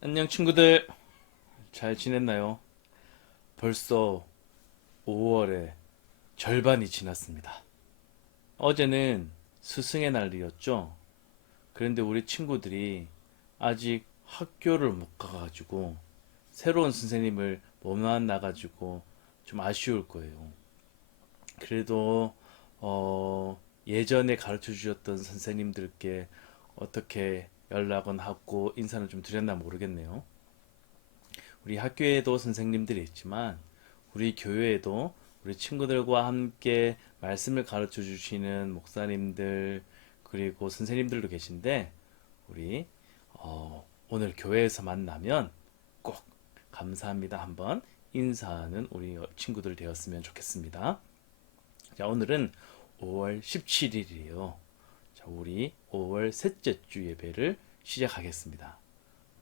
안녕 친구들, 잘 지냈나요? 벌써 5월의 절반이 지났습니다. 어제는 스승의 날이었죠? 그런데 우리 친구들이 아직 학교를 못 가가지고 새로운 선생님을 못 만나가지고 좀 아쉬울 거예요. 그래도 예전에 가르쳐 주셨던 선생님들께 어떻게 연락은 하고 인사는 좀 드렸나 모르겠네요. 우리 학교에도 선생님들이 있지만 우리 교회에도 우리 친구들과 함께 말씀을 가르쳐 주시는 목사님들 그리고 선생님들도 계신데 우리 오늘 교회에서 만나면 꼭 감사합니다 한번 인사하는 우리 친구들 되었으면 좋겠습니다. 자, 오늘은 5월 17일이에요. 자, 우리 5월 셋째 주 예배를 시작하겠습니다.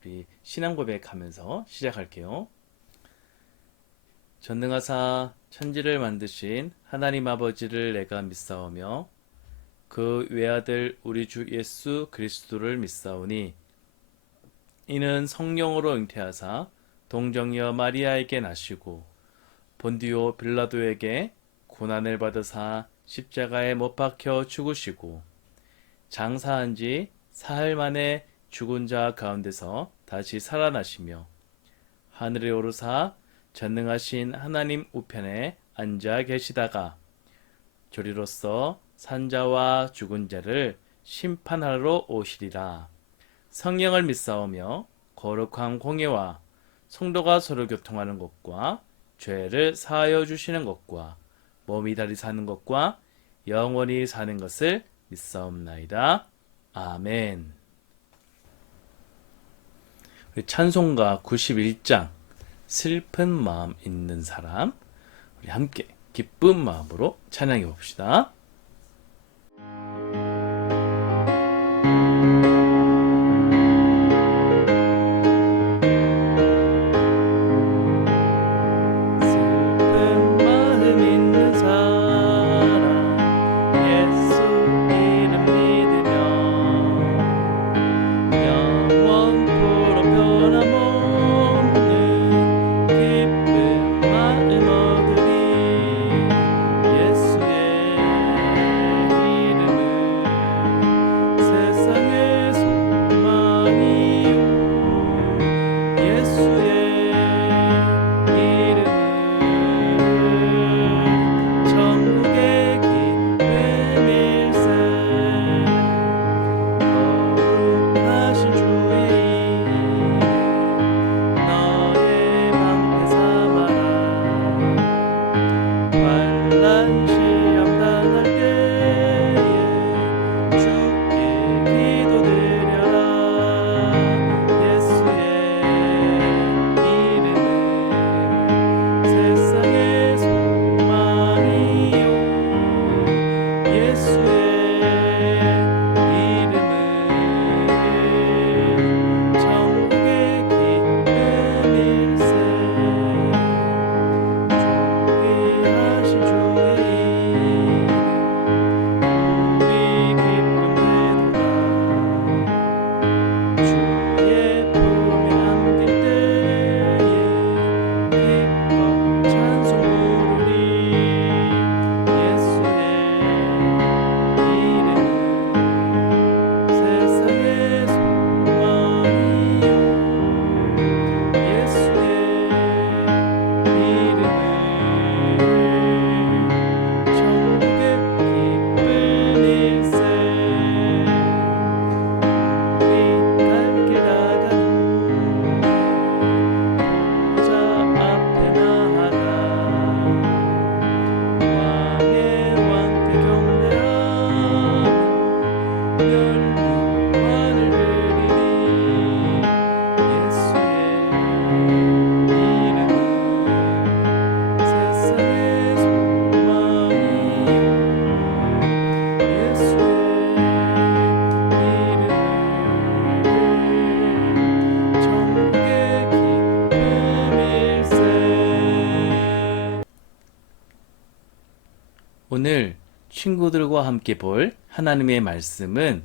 우리 신앙 고백하면서 시작할게요. 전능하사 천지를 만드신 하나님 아버지를 내가 믿사오며 그 외아들 우리 주 예수 그리스도를 믿사오니 이는 성령으로 잉태하사 동정녀 마리아에게 나시고 본디오 빌라도에게 고난을 받으사 십자가에 못 박혀 죽으시고 장사한 지 사흘 만에 죽은 자 가운데서 다시 살아나시며 하늘에 오르사 전능하신 하나님 우편에 앉아 계시다가 저리로서 산자와 죽은 자를 심판하러 오시리라. 성령을 믿사오며 거룩한 공예와 성도가 서로 교통하는 것과 죄를 사하여 주시는 것과 몸이 다리 사는 것과 영원히 사는 것을 믿사옵나이다. 아멘. 찬송가 91장 슬픈 마음 있는 사람, 우리 함께 기쁜 마음으로 찬양해 봅시다. 슬픈 마음 있는 사람, 예수 이름 믿으며 영원토록 변함없는 기쁜 마음 얻으리. 예수의 이름은 세상의 소망이요. 예수의 이름은 천국의 기쁨일세. 거룩하신 주의 이름 너의 방패 삼아라. 환난 시험 당할 때에 주께 기도드려라. 예수의 이름은 세상의 소망이요. 예수의 이름은 천국의 기쁨일세. 존귀하신 주의 이름 우리 기쁨 되도다. 주의 품에 안길 때에 기뻐 찬송 부르리. 예수의 이름은 세상의 소망이요. 예수의 이름은 천국의 기쁨일세. 우리 갈길 나가는 보좌 앞에 나아가 왕의 왕께 경배하며 멸류관을 드리니. 예수의 이름은 세상의 소망이요. 예수의 이름은 천국의 기쁨일세. 오늘 친구들과 함께 볼 하나님의 말씀은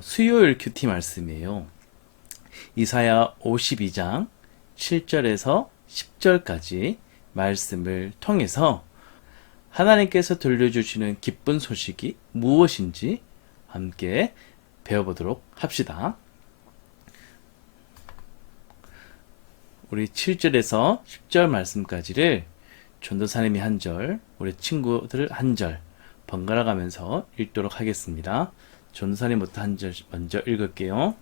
수요일 큐티 말씀이에요. 이사야 52장 7절에서 10절까지 말씀을 통해서 하나님께서 들려주시는 기쁜 소식이 무엇인지 함께 배워보도록 합시다. 우리 7절에서 10절 말씀까지를 전도사님이 한 절, 우리 친구들 한 절 번갈아 가면서 읽도록 하겠습니다. 전도사님부터 한 절 먼저 읽을게요.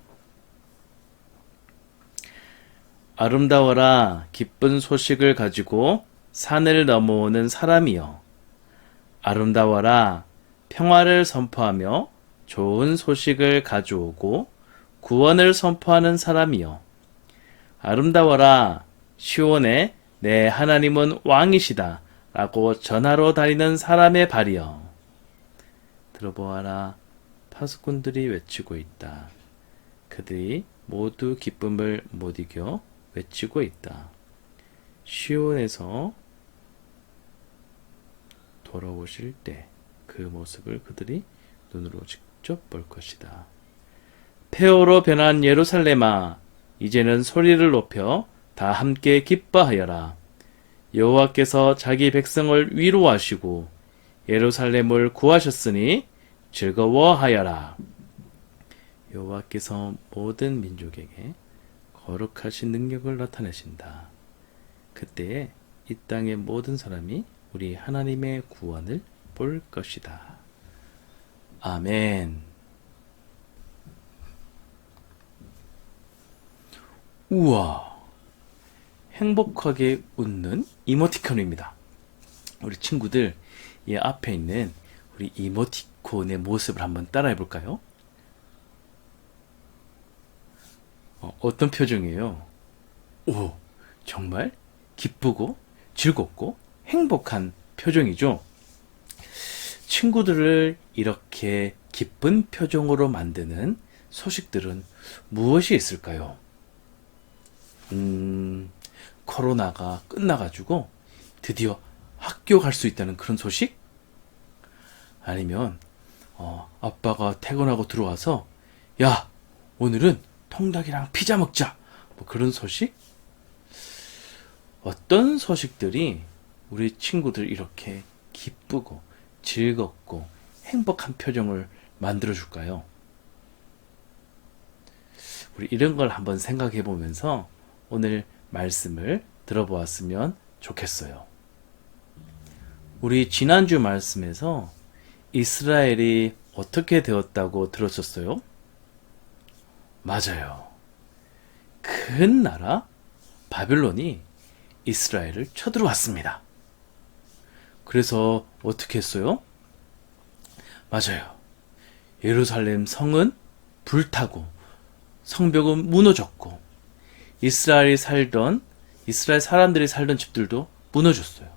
아름다워라 기쁜 소식을 가지고 산을 넘어오는 사람이여. 아름다워라 평화를 선포하며 좋은 소식을 가져오고 구원을 선포하는 사람이여. 아름다워라 시온에 내 하나님은 왕이시다 라고 전하러 다니는 사람의 발이여. 들어보아라 파수꾼들이 외치고 있다. 그들이 모두 기쁨을 못 이겨 외치고 있다. 시온에서 돌아오실 때 그 모습을 그들이 눈으로 직접 볼 것이다. 폐허로 변한 예루살렘아, 이제는 소리를 높여 다 함께 기뻐하여라. 여호와께서 자기 백성을 위로하시고 예루살렘을 구하셨으니 즐거워하여라. 여호와께서 모든 민족에게 거룩하신 능력을 나타내신다. 그때 이 땅의 모든 사람이 우리 하나님의 구원을 볼 것이다. 아멘. 우와, 행복하게 웃는 이모티콘입니다. 우리 친구들, 이 앞에 있는 우리 이모티콘의 모습을 한번 따라해 볼까요? 어떤 표정이에요? 오, 정말 기쁘고 즐겁고 행복한 표정이죠? 친구들을 이렇게 기쁜 표정으로 만드는 소식들은 무엇이 있을까요? 코로나가 끝나가지고 드디어 학교 갈 수 있다는 그런 소식? 아니면 아빠가 퇴근하고 들어와서 야, 오늘은 통닭이랑 피자 먹자, 뭐 그런 소식? 어떤 소식들이 우리 친구들 이렇게 기쁘고 즐겁고 행복한 표정을 만들어줄까요? 우리 이런 걸 한번 생각해 보면서 오늘 말씀을 들어보았으면 좋겠어요. 우리 지난주 말씀에서 이스라엘이 어떻게 되었다고 들었었어요? 맞아요. 큰 나라 바벨론이 이스라엘을 쳐들어왔습니다. 그래서 어떻게 했어요? 맞아요. 예루살렘 성은 불타고 성벽은 무너졌고 이스라엘 사람들이 살던 집들도 무너졌어요.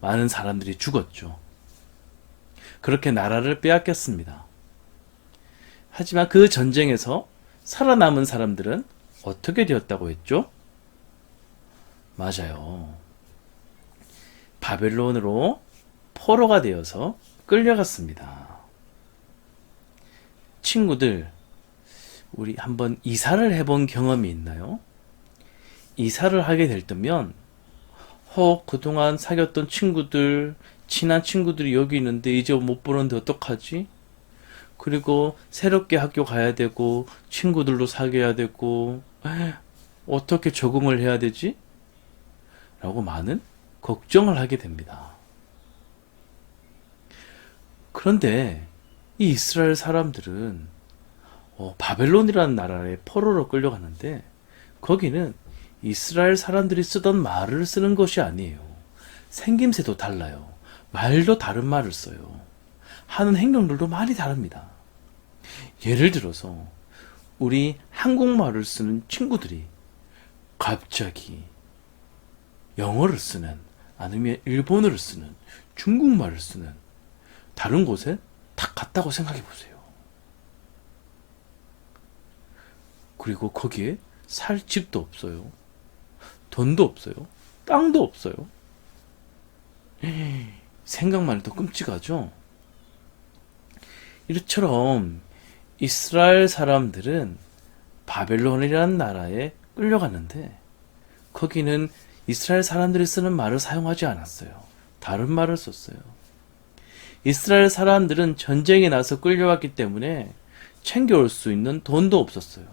많은 사람들이 죽었죠. 그렇게 나라를 빼앗겼습니다. 하지만 그 전쟁에서 살아남은 사람들은 어떻게 되었다고 했죠? 맞아요. 바벨론으로 포로가 되어서 끌려갔습니다. 친구들, 우리 한번 이사를 해본 경험이 있나요? 이사를 하게 될 때면 그동안 사귀었던 친구들, 친한 친구들이 여기 있는데 이제 못 보는데 어떡하지? 그리고 새롭게 학교 가야 되고 친구들도 사귀어야 되고 어떻게 적응을 해야 되지? 라고 많은 걱정을 하게 됩니다. 그런데 이 이스라엘 사람들은 바벨론이라는 나라에 포로로 끌려가는데 거기는 이스라엘 사람들이 쓰던 말을 쓰는 것이 아니에요. 생김새도 달라요. 말도 다른 말을 써요. 하는 행동들도 많이 다릅니다. 예를 들어서 우리 한국말을 쓰는 친구들이 갑자기 영어를 쓰는, 아니면 일본어를 쓰는, 중국말을 쓰는, 다른 곳에 다 갔다고 생각해 보세요. 그리고 거기에 살 집도 없어요. 돈도 없어요. 땅도 없어요. 생각만 해도 끔찍하죠? 이처럼 이스라엘 사람들은 바벨론이라는 나라에 끌려갔는데 거기는 이스라엘 사람들이 쓰는 말을 사용하지 않았어요. 다른 말을 썼어요. 이스라엘 사람들은 전쟁에 나서 끌려왔기 때문에 챙겨올 수 있는 돈도 없었어요.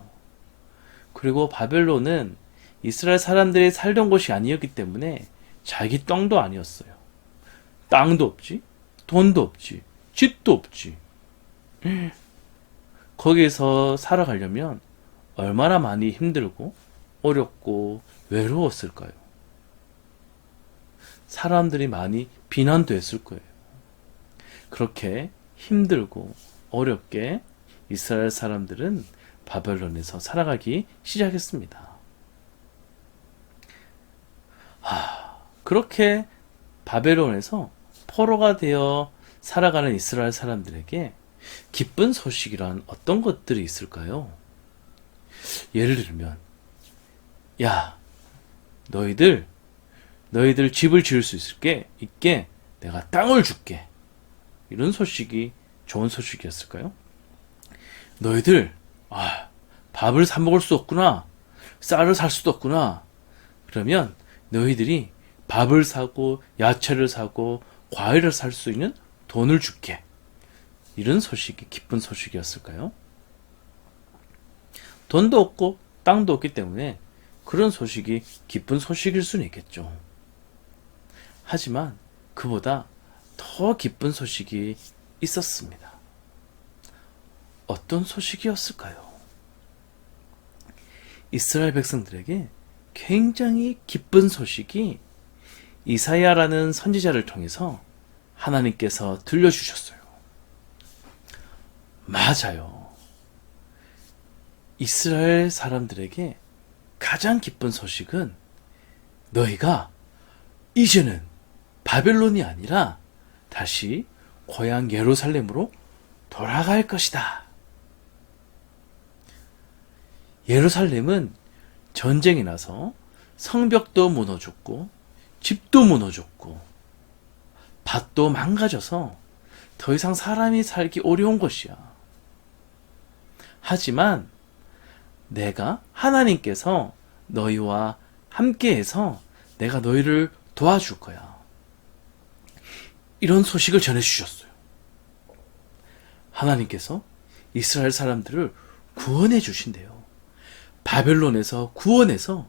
그리고 바벨론은 이스라엘 사람들이 살던 곳이 아니었기 때문에 자기 땅도 아니었어요. 땅도 없지, 돈도 없지, 집도 없지. 거기서 살아가려면 얼마나 많이 힘들고 어렵고 외로웠을까요? 사람들이 많이 비난도 했을 거예요. 그렇게 힘들고 어렵게 이스라엘 사람들은 바벨론에서 살아가기 시작했습니다. 그렇게 바벨론에서 포로가 되어 살아가는 이스라엘 사람들에게 기쁜 소식이란 어떤 것들이 있을까요? 예를 들면, 야, 너희들 집을 지을 수 있게 내가 땅을 줄게. 이런 소식이 좋은 소식이었을까요? 너희들, 밥을 사 먹을 수 없구나. 쌀을 살 수도 없구나. 그러면 너희들이 밥을 사고 야채를 사고 과일을 살 수 있는 돈을 줄게. 이런 소식이 기쁜 소식이었을까요? 돈도 없고 땅도 없기 때문에 그런 소식이 기쁜 소식일 수는 있겠죠. 하지만 그보다 더 기쁜 소식이 있었습니다. 어떤 소식이었을까요? 이스라엘 백성들에게 굉장히 기쁜 소식이 이사야라는 선지자를 통해서 하나님께서 들려주셨어요. 맞아요. 이스라엘 사람들에게 가장 기쁜 소식은 너희가 이제는 바벨론이 아니라 다시 고향 예루살렘으로 돌아갈 것이다. 예루살렘은 전쟁이 나서 성벽도 무너졌고 집도 무너졌고 밭도 망가져서 더 이상 사람이 살기 어려운 것이야. 하지만 내가 하나님께서 너희와 함께해서 내가 너희를 도와줄 거야. 이런 소식을 전해주셨어요. 하나님께서 이스라엘 사람들을 구원해 주신대요. 바벨론에서 구원해서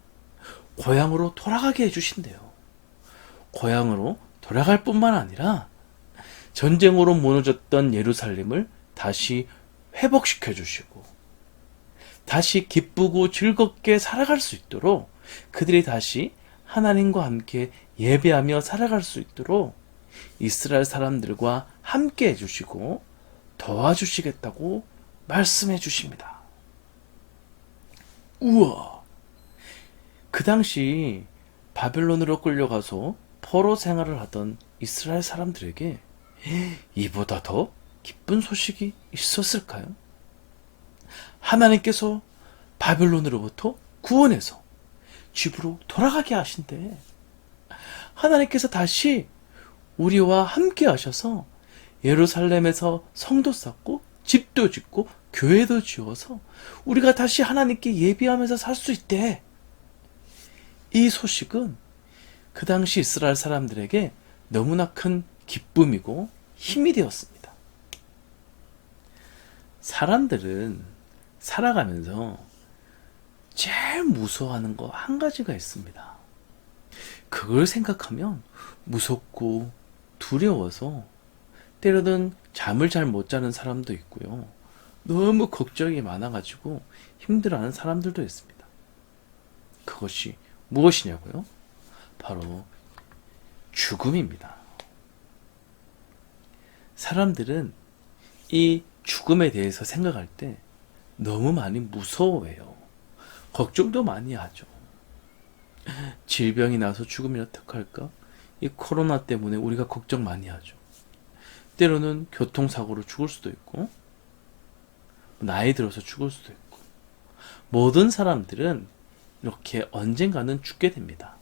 고향으로 돌아가게 해주신대요. 고향으로 돌아갈 뿐만 아니라 전쟁으로 무너졌던 예루살렘을 다시 회복시켜 주시고 다시 기쁘고 즐겁게 살아갈 수 있도록 그들이 다시 하나님과 함께 예배하며 살아갈 수 있도록 이스라엘 사람들과 함께 해주시고 도와주시겠다고 말씀해 주십니다. 우와! 그 당시 바벨론으로 끌려가서 포로 생활을 하던 이스라엘 사람들에게 이보다 더 기쁜 소식이 있었을까요? 하나님께서 바벨론으로부터 구원해서 집으로 돌아가게 하신대. 하나님께서 다시 우리와 함께 하셔서 예루살렘에서 성도 쌓고 집도 짓고 교회도 지어서 우리가 다시 하나님께 예배하면서 살 수 있대. 이 소식은 그 당시 이스라엘 사람들에게 너무나 큰 기쁨이고 힘이 되었습니다. 사람들은 살아가면서 제일 무서워하는 거 한 가지가 있습니다. 그걸 생각하면 무섭고 두려워서 때로는 잠을 잘 못 자는 사람도 있고요. 너무 걱정이 많아가지고 힘들어하는 사람들도 있습니다. 그것이 무엇이냐고요? 바로 죽음입니다. 사람들은 이 죽음에 대해서 생각할 때 너무 많이 무서워해요. 걱정도 많이 하죠. 질병이 나서 죽으면 어떡할까? 이 코로나 때문에 우리가 걱정 많이 하죠. 때로는 교통사고로 죽을 수도 있고 나이 들어서 죽을 수도 있고 모든 사람들은 이렇게 언젠가는 죽게 됩니다.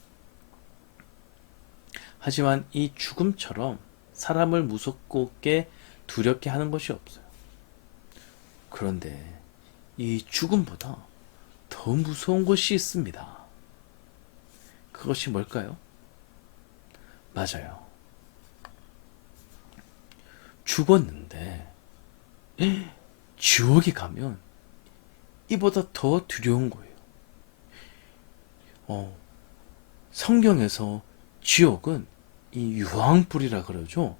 하지만 이 죽음처럼 사람을 무섭게 두렵게 하는 것이 없어요. 그런데 이 죽음보다 더 무서운 것이 있습니다. 그것이 뭘까요? 맞아요. 죽었는데 지옥에 가면 이보다 더 두려운 거예요. 성경에서 지옥은 이 유황불이라 그러죠.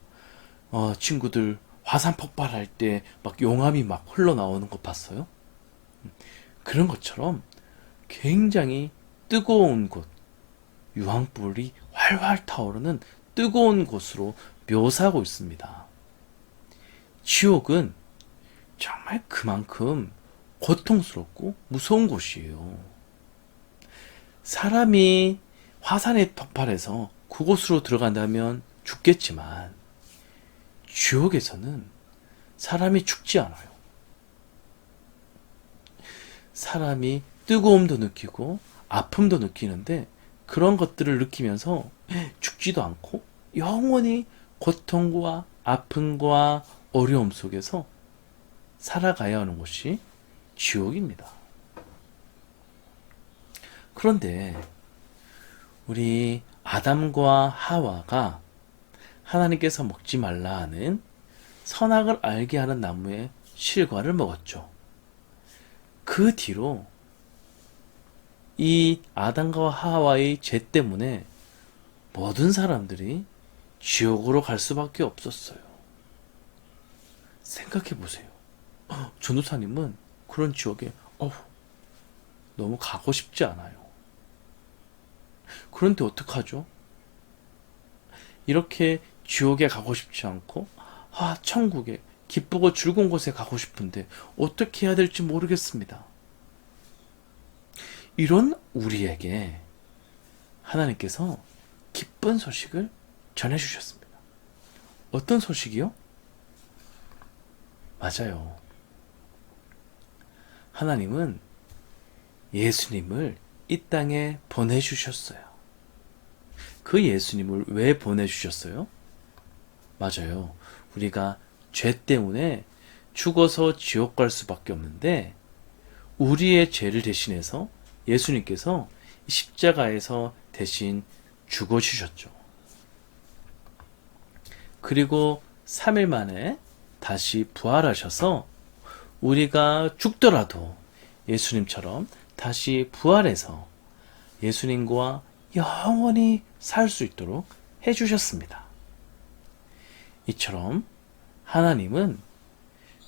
친구들 화산 폭발할 때 막 용암이 막 흘러나오는 거 봤어요? 그런 것처럼 굉장히 뜨거운 곳, 유황불이 활활 타오르는 뜨거운 곳으로 묘사하고 있습니다. 지옥은 정말 그만큼 고통스럽고 무서운 곳이에요. 사람이 화산에 폭발해서 그곳으로 들어간다면 죽겠지만 지옥에서는 사람이 죽지 않아요. 사람이 뜨거움도 느끼고 아픔도 느끼는데 그런 것들을 느끼면서 죽지도 않고 영원히 고통과 아픔과 어려움 속에서 살아가야 하는 곳이 지옥입니다. 그런데 우리 아담과 하와가 하나님께서 먹지 말라 하는 선악을 알게 하는 나무의 실과를 먹었죠. 그 뒤로 이 아담과 하와의 죄 때문에 모든 사람들이 지옥으로 갈 수밖에 없었어요. 생각해 보세요. 전도사님은 그런 지옥에 너무 가고 싶지 않아요. 그런데 어떡하죠? 이렇게 지옥에 가고 싶지 않고 천국에 기쁘고 즐거운 곳에 가고 싶은데 어떻게 해야 될지 모르겠습니다. 이런 우리에게 하나님께서 기쁜 소식을 전해주셨습니다. 어떤 소식이요? 맞아요. 하나님은 예수님을 이 땅에 보내주셨어요. 그 예수님을 왜 보내주셨어요? 맞아요. 우리가 죄 때문에 죽어서 지옥 갈 수밖에 없는데 우리의 죄를 대신해서 예수님께서 십자가에서 대신 죽어주셨죠. 그리고 3일 만에 다시 부활하셔서 우리가 죽더라도 예수님처럼 다시 부활해서 예수님과 영원히 살 수 있도록 해주셨습니다. 이처럼 하나님은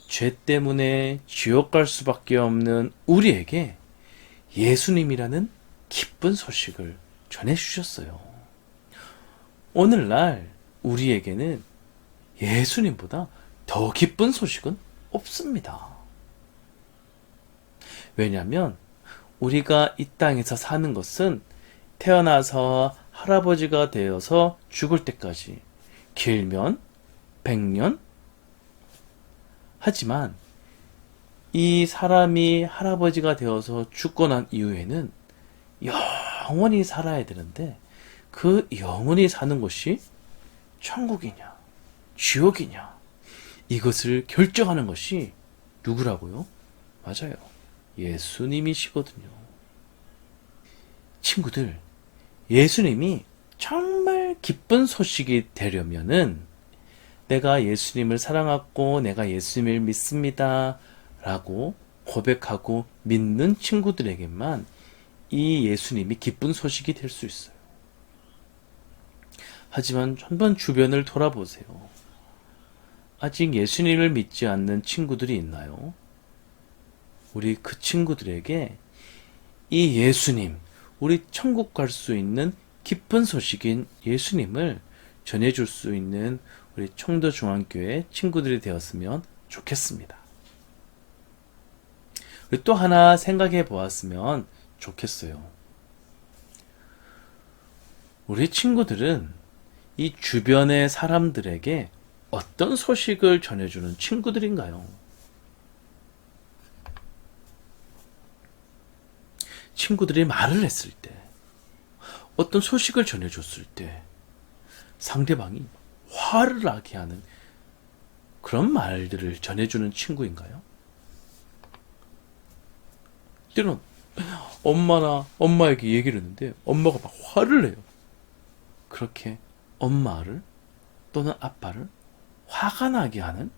죄 때문에 지옥 갈 수밖에 없는 우리에게 예수님이라는 기쁜 소식을 전해주셨어요. 오늘날 우리에게는 예수님보다 더 기쁜 소식은 없습니다. 왜냐하면 우리가 이 땅에서 사는 것은 태어나서 할아버지가 되어서 죽을 때까지 길면 100년? 하지만 이 사람이 할아버지가 되어서 죽고 난 이후에는 영원히 살아야 되는데 그 영원히 사는 곳이 천국이냐 지옥이냐 이것을 결정하는 것이 누구라고요? 맞아요. 예수님이시거든요. 친구들, 예수님이 정말 기쁜 소식이 되려면은 내가 예수님을 사랑하고 내가 예수님을 믿습니다 라고 고백하고 믿는 친구들에게만 이 예수님이 기쁜 소식이 될 수 있어요. 하지만 한번 주변을 돌아보세요. 아직 예수님을 믿지 않는 친구들이 있나요? 우리 그 친구들에게 이 예수님, 우리 천국 갈 수 있는 기쁜 소식인 예수님을 전해줄 수 있는 우리 청도중앙교회 친구들이 되었으면 좋겠습니다. 또 하나 생각해 보았으면 좋겠어요. 우리 친구들은 이 주변의 사람들에게 어떤 소식을 전해주는 친구들인가요? 친구들이 말을 했을 때, 어떤 소식을 전해줬을 때 상대방이 화를 나게 하는 그런 말들을 전해주는 친구인가요? 때론 엄마에게 얘기를 했는데 엄마가 막 화를 내요. 그렇게 엄마를 또는 아빠를 화가 나게 하는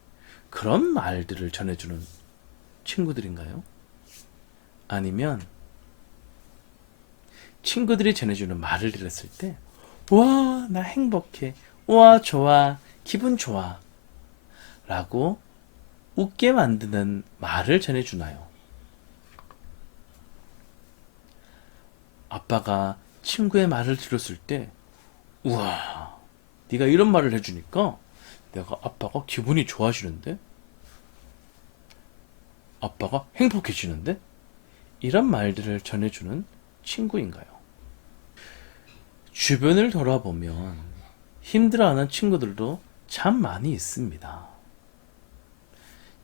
그런 말들을 전해주는 친구들인가요? 아니면 친구들이 전해주는 말을 들었을 때, 와, 나 행복해. 와, 좋아. 기분 좋아. 라고 웃게 만드는 말을 전해주나요? 아빠가 친구의 말을 들었을 때, 우와, 네가 이런 말을 해주니까 아빠가 기분이 좋아지는데? 아빠가 행복해지는데? 이런 말들을 전해주는 친구인가요? 주변을 돌아보면 힘들어하는 친구들도 참 많이 있습니다.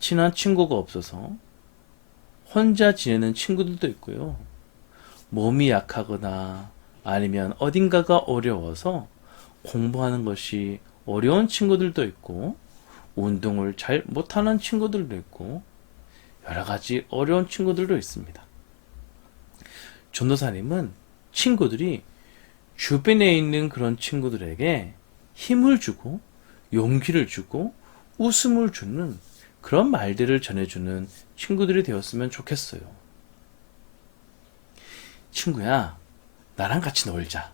친한 친구가 없어서 혼자 지내는 친구들도 있고요. 몸이 약하거나 아니면 어딘가가 어려워서 공부하는 것이 어려운 친구들도 있고, 운동을 잘 못하는 친구들도 있고, 여러 가지 어려운 친구들도 있습니다. 전도사님은 친구들이 주변에 있는 그런 친구들에게 힘을 주고 용기를 주고 웃음을 주는 그런 말들을 전해주는 친구들이 되었으면 좋겠어요. 친구야, 나랑 같이 놀자.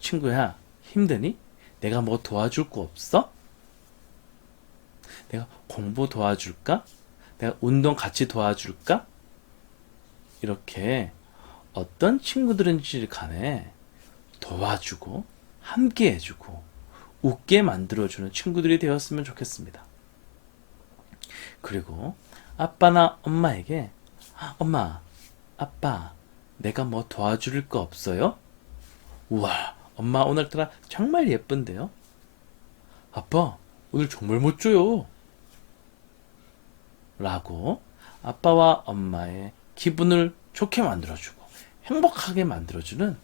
친구야, 힘드니? 내가 뭐 도와줄 거 없어? 내가 공부 도와줄까? 내가 운동 같이 도와줄까? 이렇게 어떤 친구들인지 간에 도와주고 함께 해주고 웃게 만들어주는 친구들이 되었으면 좋겠습니다. 그리고 아빠나 엄마에게 엄마, 아빠, 내가 뭐 도와줄 거 없어요? 우와, 엄마 오늘따라 정말 예쁜데요? 아빠, 오늘 정말 멋져요. 라고 아빠와 엄마의 기분을 좋게 만들어주고 행복하게 만들어주는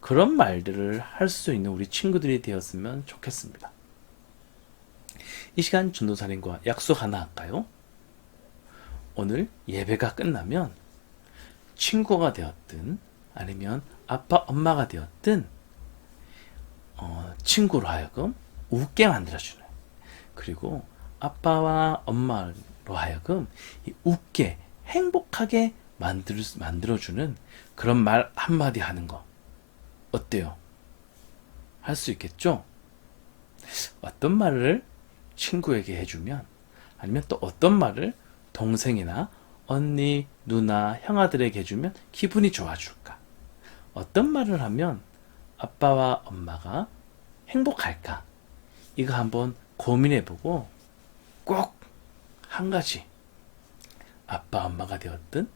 그런 말들을 할 수 있는 우리 친구들이 되었으면 좋겠습니다. 이 시간 전도사님과 약속 하나 할까요? 오늘 예배가 끝나면 친구가 되었든 아니면 아빠 엄마가 되었든 친구로 하여금 웃게 만들어주는, 그리고 아빠와 엄마로 하여금 웃게 행복하게 만들어주는 그런 말 한마디 하는 거 어때요? 할 수 있겠죠? 어떤 말을 친구에게 해주면, 아니면 또 어떤 말을 동생이나 언니, 누나, 형아들에게 해주면 기분이 좋아질까? 어떤 말을 하면 아빠와 엄마가 행복할까? 이거 한번 고민해보고 꼭 한 가지, 아빠, 엄마가 되었든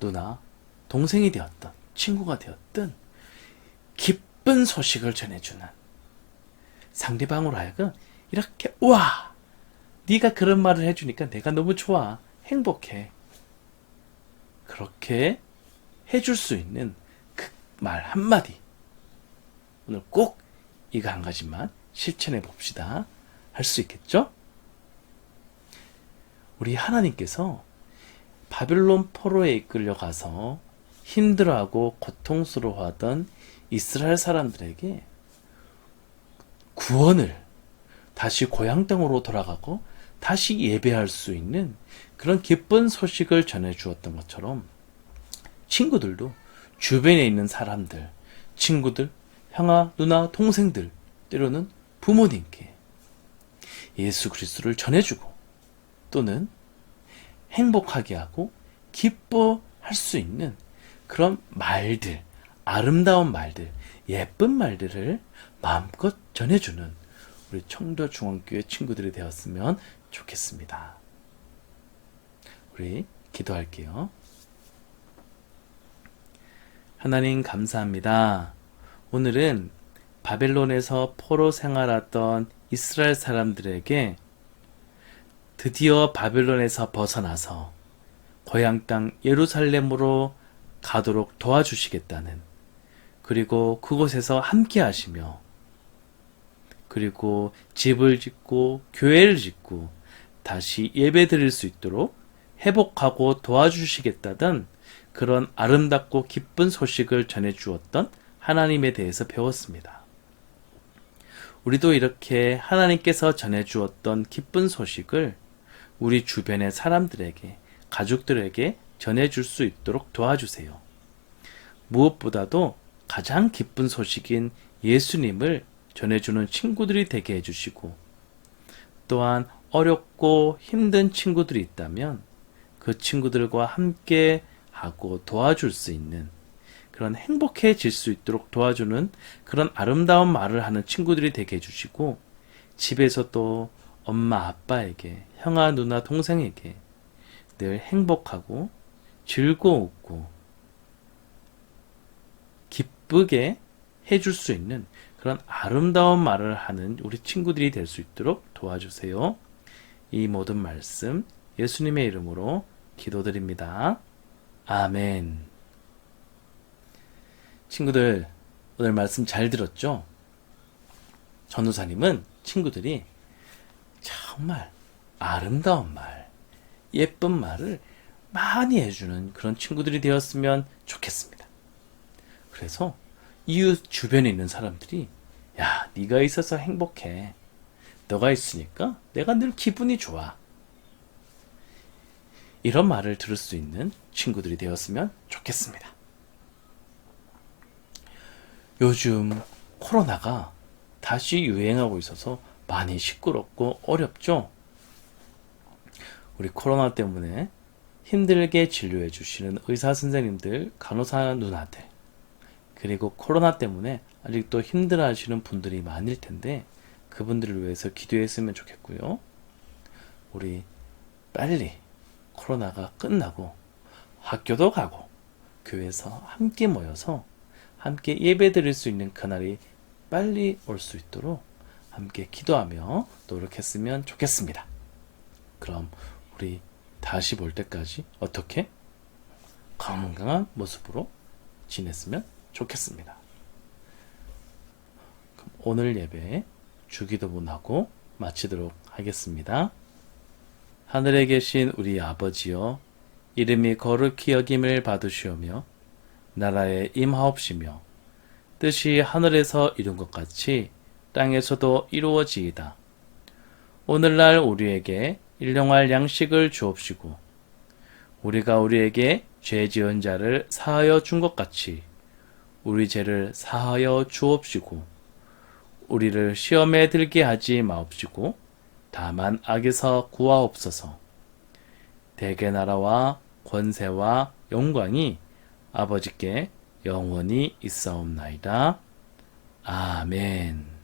누나, 동생이 되었든 친구가 되었든 기쁜 소식을 전해주는, 상대방으로 하여금 이렇게 우와, 네가 그런 말을 해주니까 내가 너무 좋아, 행복해, 그렇게 해줄 수 있는 그 말 한마디, 오늘 꼭 이거 한 가지만 실천해 봅시다. 할 수 있겠죠? 우리 하나님께서 바빌론 포로에 이끌려가서 힘들어하고 고통스러워하던 이스라엘 사람들에게 구원을, 다시 고향 땅으로 돌아가고 다시 예배할 수 있는 그런 기쁜 소식을 전해주었던 것처럼, 친구들도 주변에 있는 사람들, 친구들, 형아, 누나, 동생들, 때로는 부모님께 예수 그리스도를 전해주고 또는 행복하게 하고 기뻐할 수 있는 그런 말들, 아름다운 말들, 예쁜 말들을 마음껏 전해주는 우리 청도중앙교회 친구들이 되었으면 좋겠습니다. 우리 기도할게요. 하나님 감사합니다. 오늘은 바벨론에서 포로 생활하던 이스라엘 사람들에게 드디어 바벨론에서 벗어나서 고향 땅 예루살렘으로 가도록 도와주시겠다는, 그리고 그곳에서 함께 하시며, 그리고 집을 짓고 교회를 짓고 다시 예배 드릴 수 있도록 회복하고 도와주시겠다던 그런 아름답고 기쁜 소식을 전해주었던 하나님에 대해서 배웠습니다. 우리도 이렇게 하나님께서 전해주었던 기쁜 소식을 우리 주변의 사람들에게, 가족들에게 전해줄 수 있도록 도와주세요. 무엇보다도 가장 기쁜 소식인 예수님을 전해주는 친구들이 되게 해주시고, 또한 어렵고 힘든 친구들이 있다면 그 친구들과 함께 하고 도와줄 수 있는, 그런 행복해질 수 있도록 도와주는 그런 아름다운 말을 하는 친구들이 되게 해주시고, 집에서도 엄마 아빠에게, 형아 누나 동생에게 늘 행복하고 즐거웠고 기쁘게 해줄 수 있는 그런 아름다운 말을 하는 우리 친구들이 될 수 있도록 도와주세요. 이 모든 말씀 예수님의 이름으로 기도드립니다. 아멘. 친구들, 오늘 말씀 잘 들었죠? 전도사님은 친구들이 정말 아름다운 말, 예쁜 말을 많이 해주는 그런 친구들이 되었으면 좋겠습니다. 그래서 이웃 주변에 있는 사람들이, 야, 네가 있어서 행복해. 너가 있으니까 내가 늘 기분이 좋아. 이런 말을 들을 수 있는 친구들이 되었으면 좋겠습니다. 요즘 코로나가 다시 유행하고 있어서 많이 시끄럽고 어렵죠? 우리 코로나 때문에 힘들게 진료해 주시는 의사 선생님들, 간호사 누나들, 그리고 코로나 때문에 아직도 힘들어 하시는 분들이 많을 텐데 그분들을 위해서 기도했으면 좋겠고요. 우리 빨리 코로나가 끝나고 학교도 가고 교회에서 함께 모여서 함께 예배 드릴 수 있는 그날이 빨리 올 수 있도록 함께 기도하며 노력했으면 좋겠습니다. 그럼 우리 다시 볼 때까지 어떻게 건강한 모습으로 지냈으면 좋겠습니다. 그럼 오늘 예배 주기도문하고 마치도록 하겠습니다. 하늘에 계신 우리 아버지여, 이름이 거룩히 여김을 받으시오며 나라에 임하옵시며 뜻이 하늘에서 이룬 것 같이 땅에서도 이루어지이다. 오늘날 우리에게 일용할 양식을 주옵시고 우리가 우리에게 죄 지은 자를 사하여 준 것 같이 우리 죄를 사하여 주옵시고 우리를 시험에 들게 하지 마옵시고 다만 악에서 구하옵소서. 대개 나라와 권세와 영광이 아버지께 영원히 있사옵나이다. 아멘.